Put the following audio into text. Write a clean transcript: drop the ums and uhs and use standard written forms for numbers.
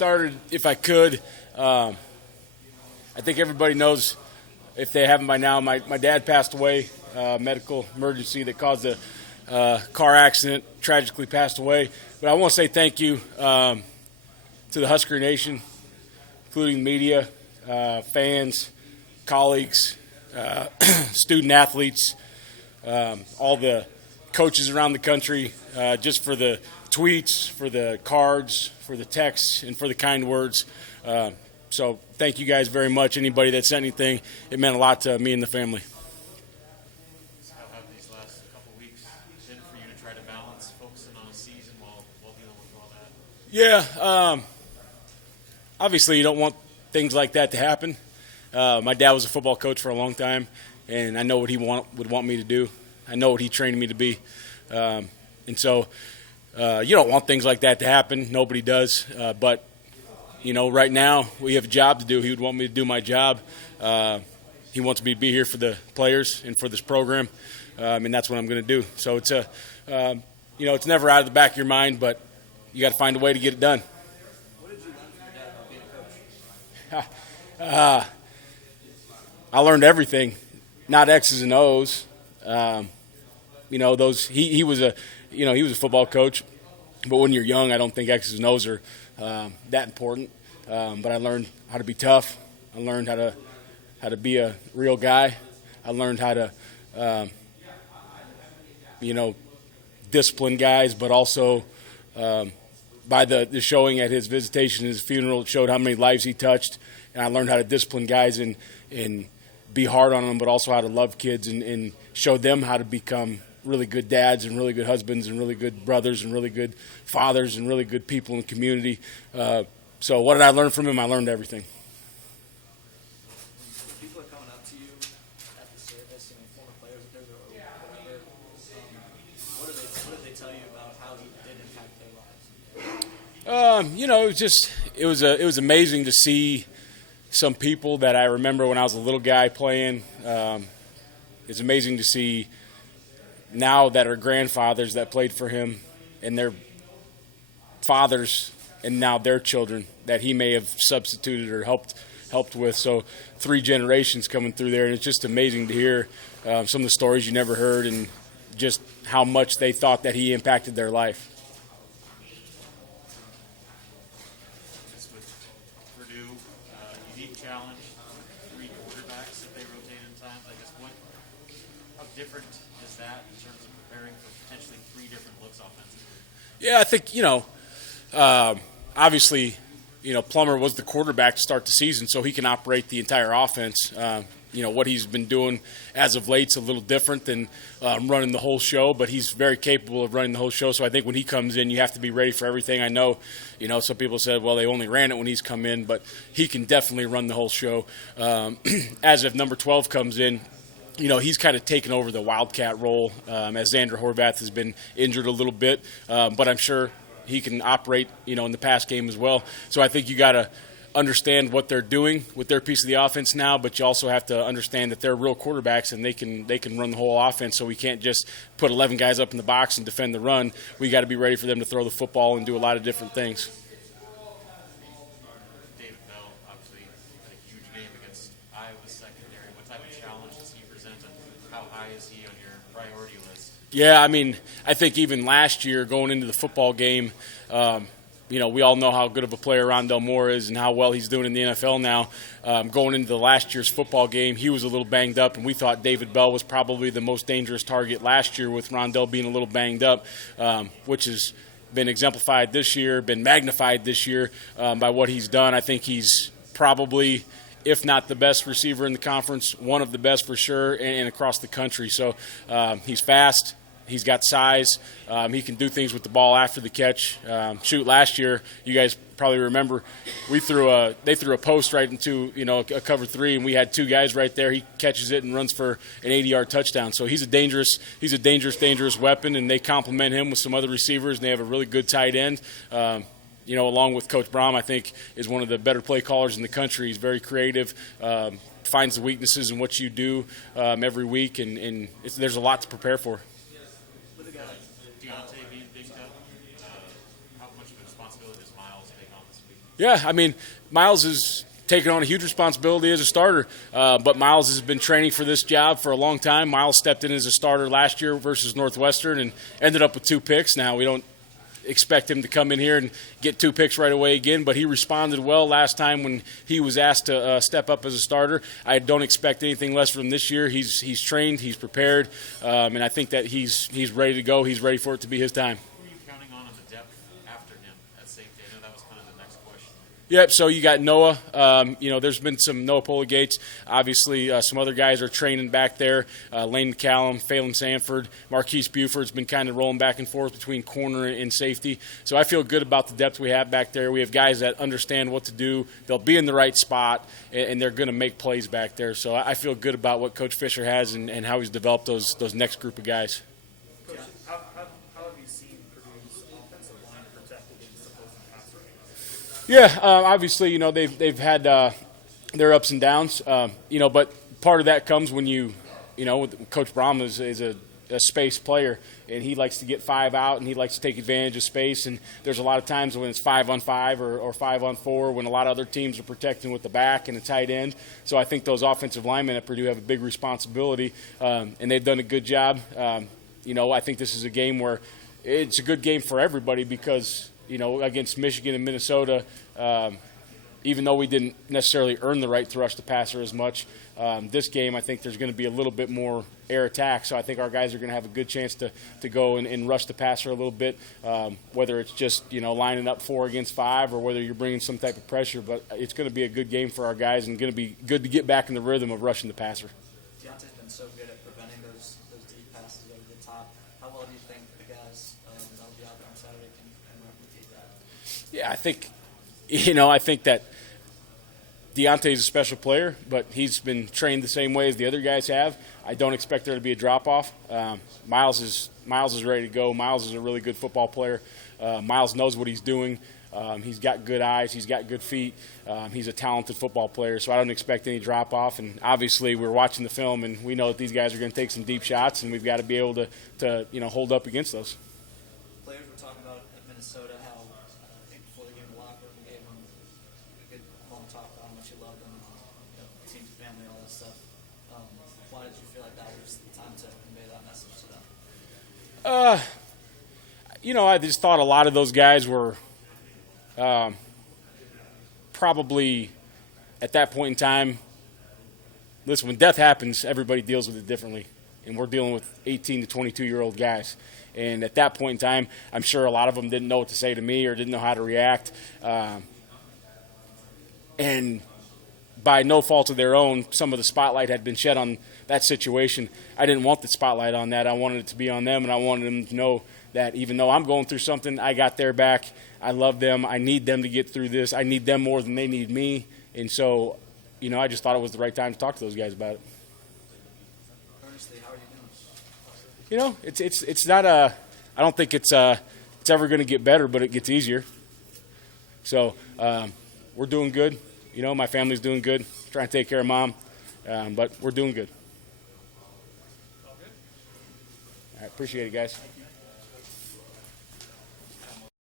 started, if I could. I think everybody knows, if they haven't by now, my dad passed away, medical emergency that caused a car accident, tragically passed away. But I want to say thank you to the Husker Nation, including media, fans, colleagues, student athletes, all the coaches around the country, just for the tweets, for the cards, for the texts, and for the kind words. So thank you guys very much. Anybody that sent anything, it meant a lot to me and the family. How have these last couple weeks been for you to try to balance focusing on a season while dealing with all that? Yeah, obviously you don't want things like that to happen. My dad was a football coach for a long time, and I know what he would want me to do. I know what he trained me to be. And so you don't want things like that to happen. Nobody does. But, right now we have a job to do. He would want me to do my job. He wants me to be here for the players and for this program, and that's what I'm going to do. So it's it's never out of the back of your mind, but you got to find a way to get it done. What did you learn from your dad about being a coach? I learned everything, not X's and O's. Those he was a football coach, but when you're young, I don't think X's and O's are that important. But I learned how to be tough. I learned how to be a real guy. I learned how to discipline guys, but also by the showing at his visitation, his funeral, it showed how many lives he touched, and I learned how to discipline guys and be hard on them, but also how to love kids and show them how to become really good dads and really good husbands and really good brothers and really good fathers and really good people in the community. So what did I learn from him? I learned everything. People are coming up to you at the service, former players of theirs or whatever. What did they tell you about how he did impact their lives? It was amazing to see some people that I remember when I was a little guy playing. It's amazing to see now that are grandfathers that played for him and their fathers and now their children that he may have substituted or helped with. So 3 generations coming through there, and it's just amazing to hear some of the stories you never heard and just how much they thought that he impacted their life. Just with Purdue, unique challenge, 3 quarterbacks that they rotate in times. I guess how different is that in terms of preparing for potentially 3 different looks offensively? Yeah, I think, obviously, Plummer was the quarterback to start the season, so he can operate the entire offense. What he's been doing as of late is a little different than running the whole show, but he's very capable of running the whole show. So I think when he comes in, you have to be ready for everything. I know, some people said, well, they only ran it when he's come in, but he can definitely run the whole show. As if number 12 comes in, he's kind of taken over the Wildcat role as Xander Horvath has been injured a little bit, but I'm sure he can operate, in the pass game as well. So I think you got to understand what they're doing with their piece of the offense now, but you also have to understand that they're real quarterbacks and they can run the whole offense. So we can't just put 11 guys up in the box and defend the run. We got to be ready for them to throw the football and do a lot of different things. David Bell, obviously, had a huge game against Iowa's secondary. What type of challenge does he present, and how high is he on your priority list? Yeah, I think even last year going into the football game, we all know how good of a player Rondell Moore is and how well he's doing in the NFL now. Going into the last year's football game, he was a little banged up, and we thought David Bell was probably the most dangerous target last year with Rondell being a little banged up, which has been exemplified this year, been magnified this year by what he's done. I think he's probably, if not the best receiver in the conference, one of the best for sure, and across the country. So he's fast. He's got size. He can do things with the ball after the catch. Last year, you guys probably remember, they threw a post right into a cover 3, and we had 2 guys right there. He catches it and runs for an 80-yard touchdown. So he's a dangerous weapon, and they complement him with some other receivers, and they have a really good tight end. Along with Coach Braum, I think is one of the better play callers in the country. He's very creative. Finds the weaknesses in what you do every week, and there's a lot to prepare for. Deontay being Big Ten, how much of a responsibility does Miles take on this week? Yeah, I mean, Miles is taking on a huge responsibility as a starter, but Miles has been training for this job for a long time. Miles stepped in as a starter last year versus Northwestern and ended up with 2 picks. Now, we don't expect him to come in here and get 2 picks right away again, but he responded well last time when he was asked to step up as a starter. I don't expect anything less from him this year. He's trained, he's prepared, and I think that he's ready to go. He's ready for it to be his time. Who are you counting on in the depth after him at safety? I know that was kind of the next question. Yep, so you got Noah. There's been some Noah Poligates. Obviously, some other guys are training back there. Lane McCallum, Phelan Sanford, Marquise Buford's been kind of rolling back and forth between corner and safety. So I feel good about the depth we have back there. We have guys that understand what to do. They'll be in the right spot, and they're going to make plays back there. So I feel good about what Coach Fisher has and how he's developed those next group of guys. Coach, how have you seen Purdue's offensive line protect against opposing pass rush? Yeah, obviously, they've had their ups and downs, but part of that comes when Coach Braum is a space player, and he likes to get 5 out, and he likes to take advantage of space, and there's a lot of times when it's 5-on-5 or 5-on-4 when a lot of other teams are protecting with the back and a tight end. So I think those offensive linemen at Purdue have a big responsibility, and they've done a good job. I think this is a game where it's a good game for everybody because against Michigan and Minnesota, even though we didn't necessarily earn the right to rush the passer as much, this game I think there's going to be a little bit more air attack. So I think our guys are going to have a good chance to go and rush the passer a little bit, whether it's just lining up 4 against 5 or whether you're bringing some type of pressure. But it's going to be a good game for our guys and going to be good to get back in the rhythm of rushing the passer. Deontay's been so good at preventing those deep passes over the top. How well do you think the guys that will be out there on Saturday can replicate that? Yeah, I think that Deontay's a special player, but he's been trained the same way as the other guys have. I don't expect there to be a drop-off. Miles is ready to go. Miles is a really good football player. Miles knows what he's doing. He's got good eyes. He's got good feet. He's a talented football player, so I don't expect any drop-off. And obviously we're watching the film, and we know that these guys are going to take some deep shots, and we've got to be able to hold up against those. Players were talking about at Minnesota how I think before the game, the locker room gave them a good long talk about how much you love them, team, family, all that stuff. Why did you feel like that was the time to convey that message to them? I just thought a lot of those guys were probably at that point in time. Listen, when death happens, everybody deals with it differently, and we're dealing with 18 to 22-year-old guys. And at that point in time, I'm sure a lot of them didn't know what to say to me or didn't know how to react. And by no fault of their own, some of the spotlight had been shed on that situation. I didn't want the spotlight on that. I wanted it to be on them, and I wanted them to know that even though I'm going through something, I got their back. I love them. I need them to get through this. I need them more than they need me. And so, I just thought it was the right time to talk to those guys about it. Earnestly, how are you doing? It's not a. I don't think it's ever going to get better, but it gets easier. So we're doing good. My family's doing good. Trying to take care of Mom, but we're doing good. All good? All right, appreciate it, guys.